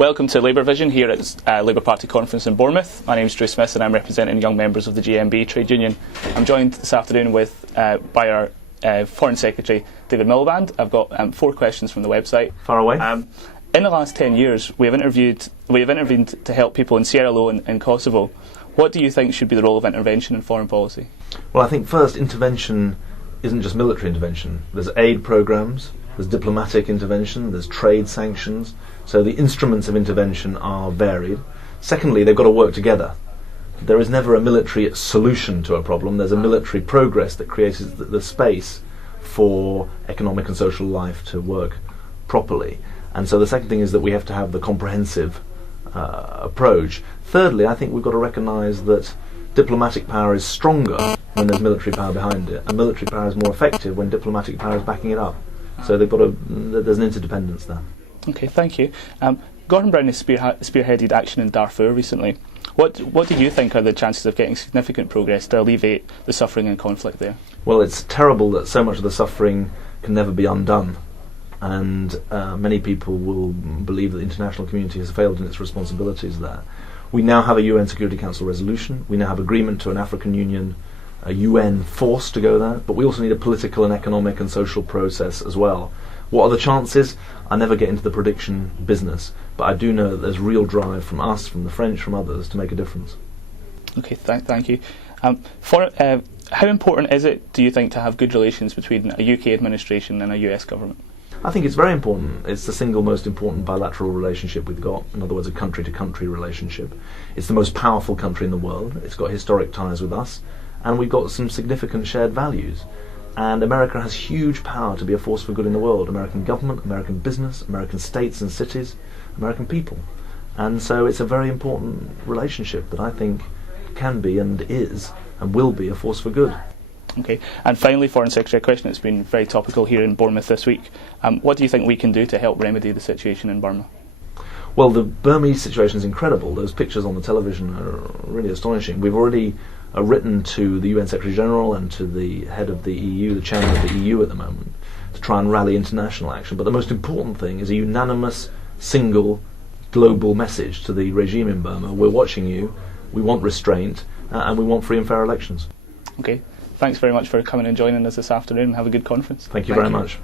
Welcome to Labour Vision here at Labour Party Conference in Bournemouth. My name is Drew Smith and I'm representing young members of the GMB trade union. I'm joined this afternoon by our Foreign Secretary David Miliband. I've got 4 questions from the website. Far away. In the last 10 years, we have intervened to help people in Sierra Leone and Kosovo. What do you think should be the role of intervention in foreign policy? Well, I think first, intervention isn't just military intervention. There's aid programmes, there's diplomatic intervention, there's trade sanctions. So the instruments of intervention are varied. Secondly, they've got to work together. There is never a military solution to a problem. There's a military progress that creates the space for economic and social life to work properly. And so the second thing is that we have to have the comprehensive approach. Thirdly, I think we've got to recognise that diplomatic power is stronger when there's military power behind it, and military power is more effective when diplomatic power is backing it up. So there's an interdependence there. Okay, thank you. Gordon Brown has spearheaded action in Darfur recently. What do you think are the chances of getting significant progress to alleviate the suffering and conflict there? Well, it's terrible that so much of the suffering can never be undone, and many people will believe that the international community has failed in its responsibilities there. We now have a UN Security Council resolution. We now have agreement to an African Union, a UN force to go there, but we also need a political and economic and social process as well. What are the chances? I never get into the prediction business, but I do know that there's real drive from us, from the French, from others to make a difference. Okay, thank you. How important is it, do you think, to have good relations between a UK administration and a US government? I think it's very important. It's the single most important bilateral relationship we've got. In other words, a country-to-country relationship. It's the most powerful country in the world. It's got historic ties with us, and we've got some significant shared values. And America has huge power to be a force for good in the world. American government, American business, American states and cities, American people. And so it's a very important relationship that I think can be and is and will be a force for good. Okay, and finally, Foreign Secretary, a question that's been very topical here in Bournemouth this week. What do you think we can do to help remedy the situation in Burma? Well, the Burmese situation is incredible. Those pictures on the television are really astonishing. We've already written to the UN Secretary General and to the head of the EU, the chairman of the EU at the moment, to try and rally international action. But the most important thing is a unanimous, single, global message to the regime in Burma. We're watching you, we want restraint, and we want free and fair elections. Okay, thanks very much for coming and joining us this afternoon, and have a good conference. Thank you very much.